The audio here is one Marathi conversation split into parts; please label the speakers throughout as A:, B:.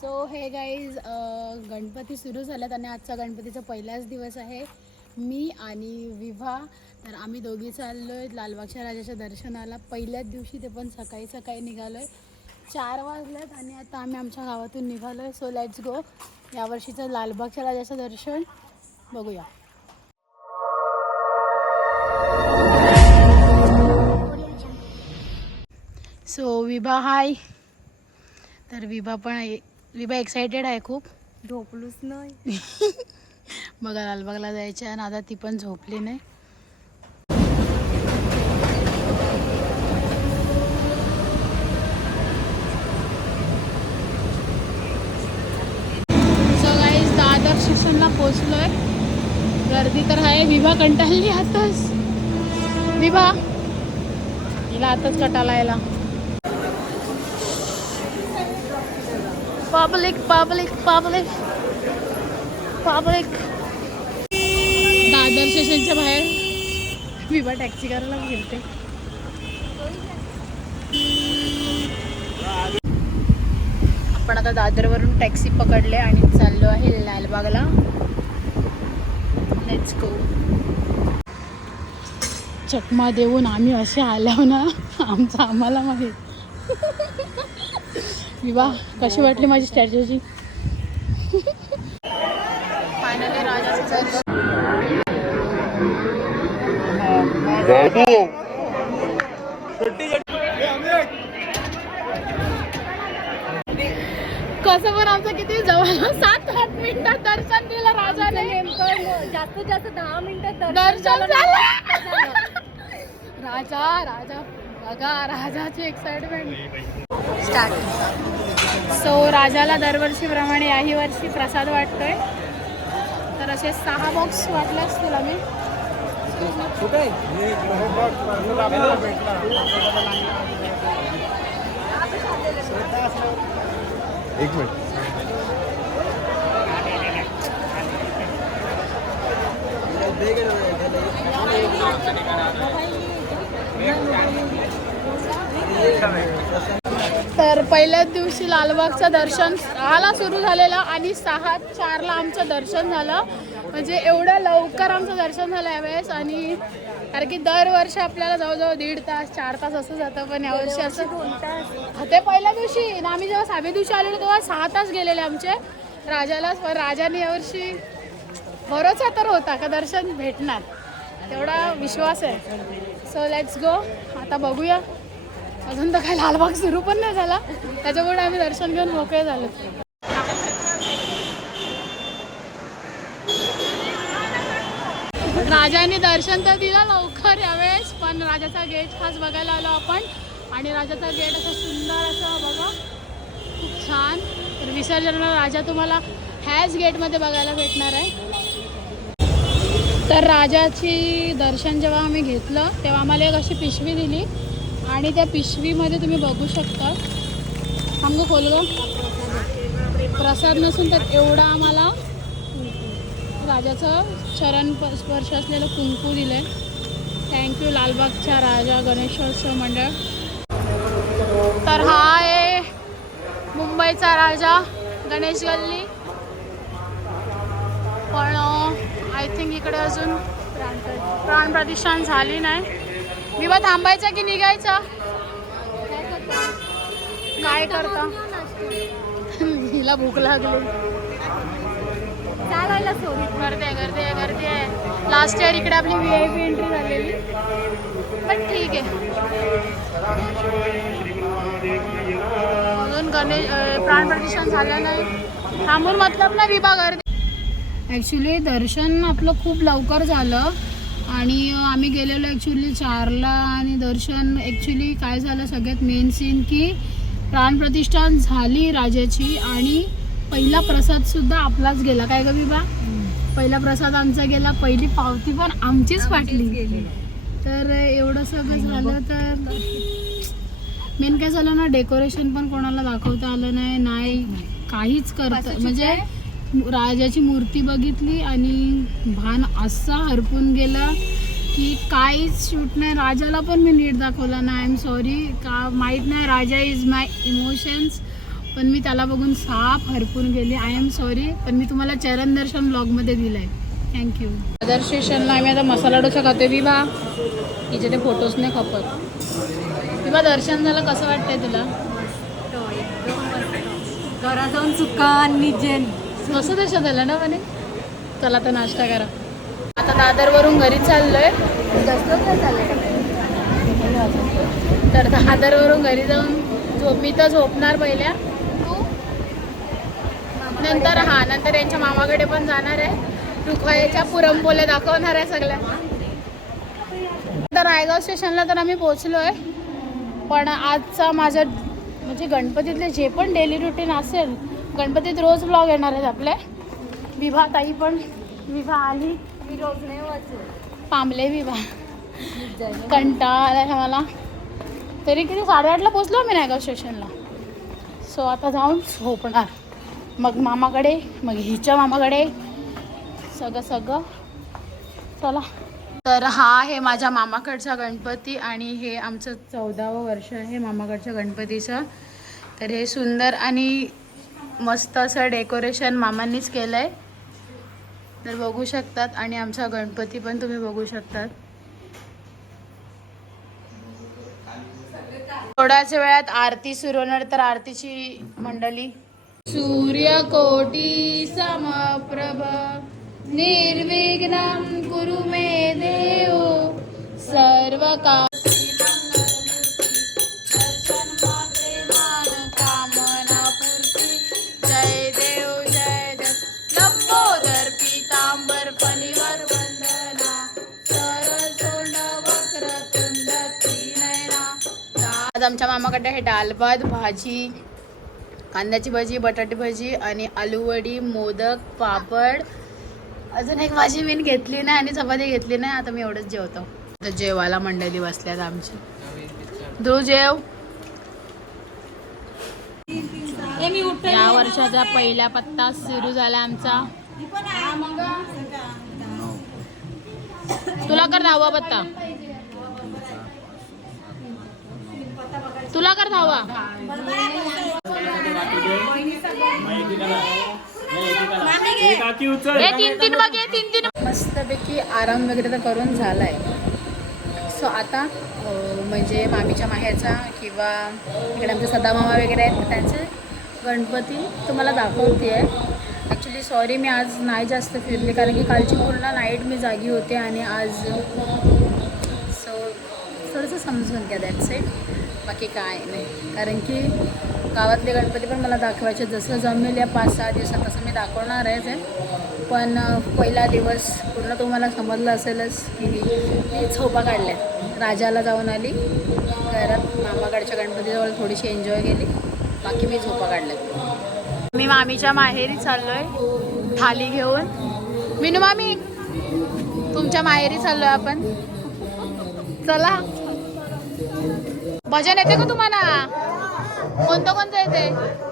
A: सो हे गाईज गणपती सुरू झाल्यात आणि आजचा गणपतीचा पहिलाच दिवस आहे. मी आणि विभा तर आम्ही दोघी चाललो आहे लालबागच्या राजाच्या दर्शनाला. पहिल्याच दिवशी ते पण सकाळी सकाळी निघालो आहे चार वाजल्यात आणि आता आम्ही आमच्या गावातून निघालो आहे सो लेट्स गो यावर्षीचं लालबागच्या राजाचं दर्शन बघूया. सो विभा हाय तर विभा पण आहे. विभा एक्सायटेड आहे खूप.
B: झोपलोच नाही.
A: बघा लालबागला जायच्या आणि आता ती पण झोपली नाही. दादर स्टेशनला पोचलोय गर्दी तर आहे. विभा कंटाळली आताच. विभा हिला आताच कटाला यायला. Public public public public Dadar स्टेशनच्या बाहेर. विभा टॅक्सी करायला गेलते. आपण आता दादरवरून टॅक्सी पकडले आणि चाललो आहे लालबागला. लेट्स गो चकमा देऊन आम्ही असे आलो ना आमचं आम्हाला माहीत. विवा कशी वाटली माझी स्ट्रॅटेजी फायनली राजाचं दर्शन कसं पण आमचं किती जवळ सात आठ मिनिटात दर्शन दिलं राजाने.
B: नेमकं जास्तीत जास्त दहा मिनिटात
A: दर्शन झालं. राजा राजा. बघा राजाची एक्साइटमेंट
B: स्टार्ट
A: सो राजाला दरवर्षीप्रमाणे याही वर्षी प्रसाद वाटतोय. तर असे सहा बॉक्स वाटले असतील आम्ही.
C: एक मिनिट
A: तर पहिल्याच दिवशी लालबागचं दर्शन सहाला सुरू झालेलं आणि सहा चारला आमचं दर्शन झालं. म्हणजे एवढं लवकर आमचं दर्शन झालं यावेळेस आणि कारण की दरवर्षी आपल्याला जवळजवळ दीड तास चार तास असं जातं पण यावर्षी असं ते पहिल्या दिवशी. ना आम्ही जेव्हा सहाव्या दिवशी आलेलो तेव्हा सहा तास गेलेले आमचे राजाला पण राजाने यावर्षी भरोसा तर होता का दर्शन भेटणार. तेवढा विश्वास आहे. सो लेट्स गो आता बघूया. अजून तर काही लालबाग सुरू पण नाही झाला. त्याच्यामुळे आम्ही दर्शन घेऊन मोकळे झालो. राजाने दर्शन तर दिलं लवकर यावेळेस पण राजाचा गेट खास बघायला आलो आपण. आणि राजाचा गेट असं सुंदर असं बघा. खूप छान. तर विसर्जनाला राजा तुम्हाला ह्याच गेटमध्ये बघायला भेटणार आहे. तर राजाची दर्शन जेव्हा आम्ही घेतलं तेव्हा आम्हाला एक अशी पिशवी दिली. आणि त्या पिशवीमध्ये तुम्ही बघू शकता. थांबू खोल प्रसाद नसून तर एवढा आम्हाला राजाचं चरण स्पर्श असलेलं कुंकू दिलं आहे थँक्यू लालबागच्या राजा गणेशोत्सव मंडळ. तर हा आहे मुंबईचा राजा गणेश गल्ली. पण आय थिंक इकडे अजून प्राण प्रतिष्ठान झाली नाही. विवा थांबायचा की निघायचा? काय करता? हिला भूक लागली.
B: चालायला सोडी.
A: गर्दी गर्दी गर्दी आहे. लास्ट इयर इकडे आपली व्ही आय पी एंट्री झालेली. पण ठीक आहे. अजून गणेश अं, प्राण प्रतिष्ठान झालं नाही. थांबून मतलब ना विभा गर्दी. ॲक्च्युली दर्शन आपलं खूप लवकर झालं. आणि आम्ही गेलेलो ॲक्च्युली चारला आणि दर्शन ॲक्च्युली काय झालं सगळ्यात मेन सीन की प्राणप्रतिष्ठान झाली राजाची आणि पहिला प्रसादसुद्धा आपलाच गेला. काय ग विभा? पहिला प्रसाद आमचा गेला पहिली पावती पण आमचीच फाटली. तर एवढं सगळं झालं तर मेन काय झालं ना डेकोरेशन पण कोणाला दाखवता आलं नाही नाही काहीच करता म्हणजे राजाची मूर्ती बघितली आणि भान असा हरपून गेला की काहीच शूट नाही. राजाला पण मी नीट दाखवला नाही. आय एम सॉरी का माहीत नाही. राजा इज माय इमोशन्स पण मी त्याला बघून साफ हरपून गेली. आय एम सॉरी पण मी तुम्हाला चरण दर्शन ब्लॉगमध्ये दिलं आहे थँक्यू अदर स्टेशनला आम्ही आता मसाला डोसा खातोय. विभा हिचे ते फोटोज नाही खपत. विभा दर्शन झालं कसं वाटतंय तुला?
B: घरा जाऊन चुका निजेन.
A: कसं दर्शन झालं ना म्हणे? चला तर नाश्ता करा. आता दादरवरून घरी चाललोय. तर दादरवरून घरी जाऊन झोप मी तर झोपणार पहिल्या. तू? नंतर हा नंतर यांच्या मामाकडे पण जाणार आहे. रुखवायच्या पुरणपोल्या दाखवणार आहे सगळ्या. तर रायगाव स्टेशनला तर आम्ही पोचलो आहे पण आजचा माझा म्हणजे गणपतीतले जे पण डेली रुटीन असेल गणपतीत रोज ब्लॉग येणार आहेत आपले. विभा ताई पण विभा आली.
B: मी रोज नाही वाचू
A: पामले विभा. कंटाळा मला. तरी किती साडेआठला पोचलो मी नायगाव स्टेशनला. सो आता जाऊन झोपणार. मग मामाकडे मग हिच्या मामाकडे. सगळं सगळं. चला. तर हा आहे माझ्या मामाकडचा गणपती आणि हे आमचं चौदावं वर्ष आहे मामाकडच्या गणपतीचं. तर हे सुंदर आणि मस्त असं डेकोरेशन मामांनीच केलं आहे तर बघू शकतात आणि आमचा गणपती पण तुम्ही बघू शकतात. थोड्याच वेळात आरती सुरू होणार तर आरतीची मंडळी. सूर्यकोटी समप्रभ निर्विघ्न कुरु मे देव. सर्व का आमच्या मामाकडे आहे डाल भात भाजी कांद्याची भाजी बटाटे भाजी आणि आलूवडी मोदक पापड. अजून एक भाजी मी घेतली नाही आणि चपाती घेतली नाही आता मी एवढंच जेवतो. आता जेवायला मंडळी बसल्यात आमची. ध्रुव जेव. या वर्षाचा पहिला पत्ता सुरू झाला आमचा. तुला कर दहावा पत्ता. तुला कर हे तीन तीन बघ हे तीन तीन. मस्तपैकी आराम वगैरे तर करून झालाय. सो आता म्हणजे मामीच्या माहेरचा किंवा इकडे आमचे सदामामा वगैरे आहेत त्यांचे गणपती तुम्हाला दाखवते आहे ॲक्च्युली सॉरी मी आज नाही जास्त फिरले कारण की कालची पूर्ण नाईट मी जागी होते आणि आज सो थोडंसं समजून घ्या दॅट्स इट बाकी काय नाही. कारण की गावातले गणपती पण मला दाखवायचे. जसं जमेल या पाच सहा दिवसात तसं मी दाखवणार आहेच आहे पण पहिला दिवस पूर्ण तुम्हाला समजलं असेलच की मी झोपा काढल्या. राजाला जाऊन आली. घरात मामाकडच्या गणपतीजवळ थोडीशी एन्जॉय केली. बाकी मी झोपा काढल्यात मी मामीच्या माहेरी चाललो आहे थाली घेऊन. मिनू मामी तुमच्या माहेरी चाललोय आपण. चला. भजन येते का तुम्हाला? कोणतं कोणतं येते?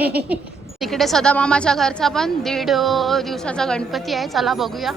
A: तिकडे सदामामाच्या घरचा पण दीड दिवसाचा गणपती आहे. चला बघूया.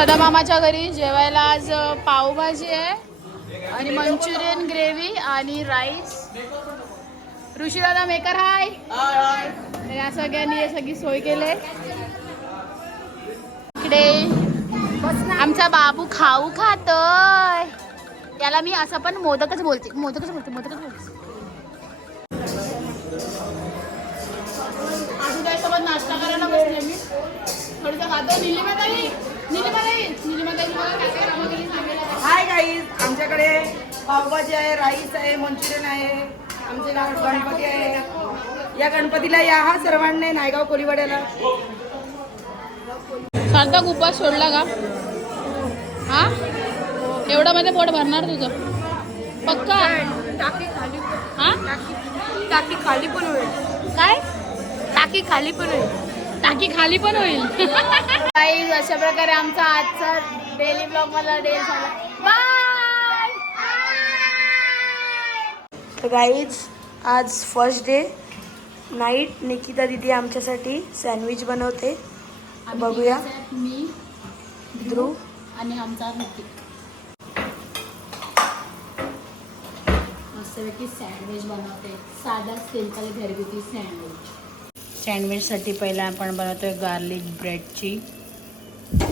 A: सदामामाच्या घरी जेवायला आज पावभाजी आहे आणि मंचुरियन ग्रेव्ही आणि rice. Rishi Dada maker hi. या सगळ्यांनी हे सगळी सोय केले. इकडे आमचा बाबू खाऊ खातोय. त्याला मी असं पण मोदकच बोलते. मोदकच बोलते मोदकच बोलते. नाश्ता करायला बसले मी. थोडंसं खातो निलिमाताई
D: हाय गाईज आमच्याकडे पावभाजी आहे राईस आहे मंचुरियन आहे. आमचे गावात गणपती आहे. या गणपतीला या हा सर्वांनी नायगाव कोलीवाड्याला.
A: सार्थक उपवास सोडला का? हा? एवढं मध्ये पोट भरणार तुझं. पक्का?
B: टाकी खाली
A: हा?
B: टाकी खाली पण होईल.
A: काय?
B: टाकी खाली पण होईल.
A: टाकी खाली पण होईल. काही अशा प्रकारे आमचा आजचा डेली ब्लॉग मला डे झाला. बाय
D: तर गाईज आज first day night Nikita Didi आमच्यासाठी सँडविच बनवते. बघूया.
A: मी
D: ध्रुव
A: आणि आमचा मस्तपैकी सँडविच बनवते. साधा सिंपल घरगुती सँडविच सँडविचसाठी पहिला आपण बनवतोय गार्लिक ब्रेडची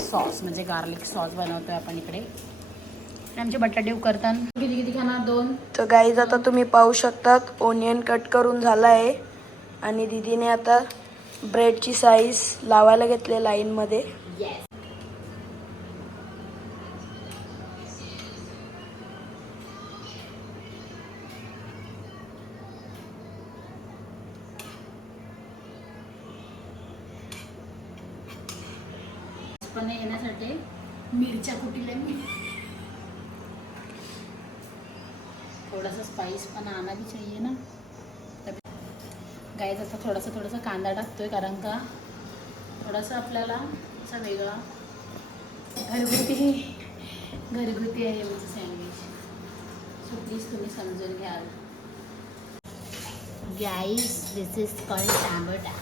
A: सॉस म्हणजे गार्लिक सॉस बनवतोय आपण इकडे. आमचे बटाटे करताना किती किती खाणार? दोन.
D: तर गाईज आता तुम्ही पाहू शकतात ओनियन कट करून झाला आहे आणि दिदीने आता ब्रेडची साईज लावायला घेतली लाईनमध्ये
A: येस राईस पण आना भी चाहिए ना। गाईज आता थोडासा थोडासा कांदा टाकतो आहे कारण का थोडासा आपल्याला असा वेगळा घरगुती घरगुती आहे आमचं सँडविच सो प्लीज तुम्ही समजून घ्याल. गाईज दिस इज कॉल्ड टॅम्बटा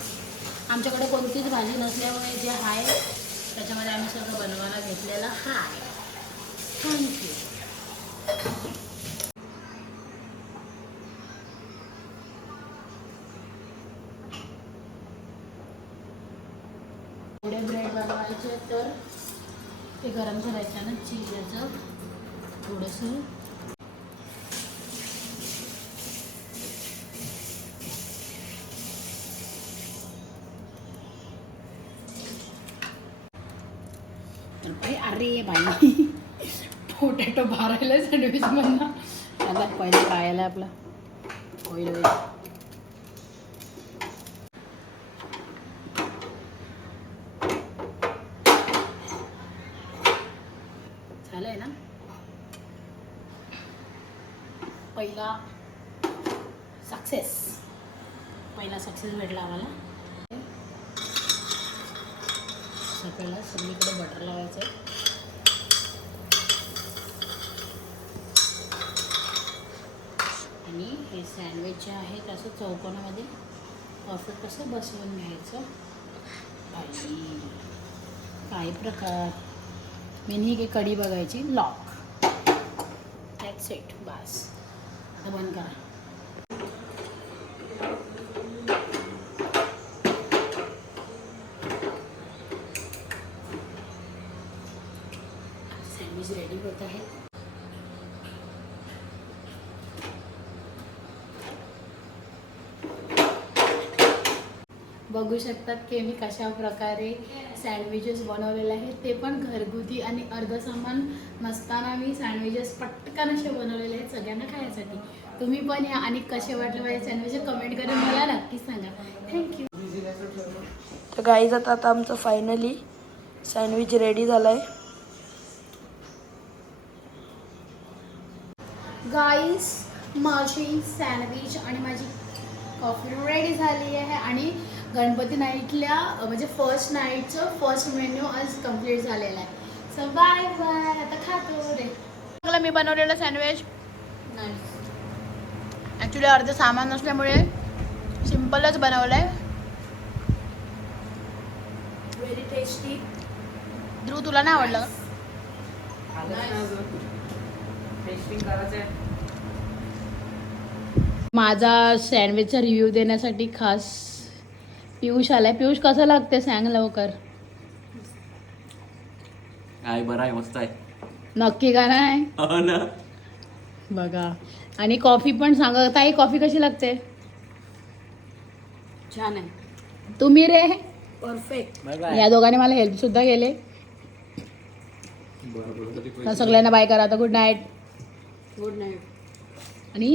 A: आमच्याकडे कोणतीच भाजी नसल्यामुळे जे आहे त्याच्यामध्ये आम्ही सगळं बनवायला घेतलेलं हाय. थँक्यू एवढे ब्रेड बनवायचे तर ते गरम करायचं ना चीज याचं थोडंसं अरे बाई. पोटॅटो भारायला सँडविच म्हणणार आता पहिला खायला आपला. होईल होईल झालंय ना पहिला सक्सेस पहिला सक्सेस भेटला आम्हाला सगळ्याला सगळीकडे बटर लावायचं आहे. आणि हे सँडविच जे आहे ते असं चौकोनामध्ये परफेक्ट कसं बसवून घ्यायचं. भाजी काय प्रकार. मेन ही कढी बघायची. लॉक दॅट इट बास. आता बंद करा. सँडविच रेडी होत आहे. बघू शकतात की मी कशा प्रकारे सँडविचेस बनवलेले आहेत. ते पण घरगुती आणि अर्ध सामान नसताना मी सँडविचेस पटकन असे बनवलेले आहेत सगळ्यांना खाण्यासाठी तुम्ही पण या आणि कसे वाटले माझे सँडविचेस कमेंट करून मला नक्की सांगा. थँक्यू
B: तर गाईज आता आता आमचं फायनली सँडविच रेडी झालं आहे
A: गाईस माझी सँडविच आणि माझी कॉफी रेडी झाली आहे आणि गणपती नाईटल्या म्हणजे फर्स्ट नाईटचं फर्स्ट मेन्यू आज कंप्लीट झालेला आहे. सो बाय बाय आता खातो रे मी बनवलेलं सँडविच ॲक्च्युली अर्ध सामान नसल्यामुळे सिम्पलच बनवलं आहे
B: व्हेरी टेस्टी
A: ध्रुव तुला नाही आवडलं? माझा सँडविचचा रिव्ह्यू देण्यासाठी खास पियुष आलाय. पियुष कसं लागते सांग लवकर.
E: आहे बरं आहे मस्त आहे.
A: नक्की का नाही?
E: हो ना.
A: बघा. आणि कॉफी पण सांगा. ताई कॉफी कशी लागते?
B: छान आहे.
A: तुम्ही रे?
B: परफेक्ट
A: या दोघांनी मला हेल्प सुद्धा केले. तर सगळ्यांना बाय करा. आता गुड नाईट
B: गुड नाईट
A: आणि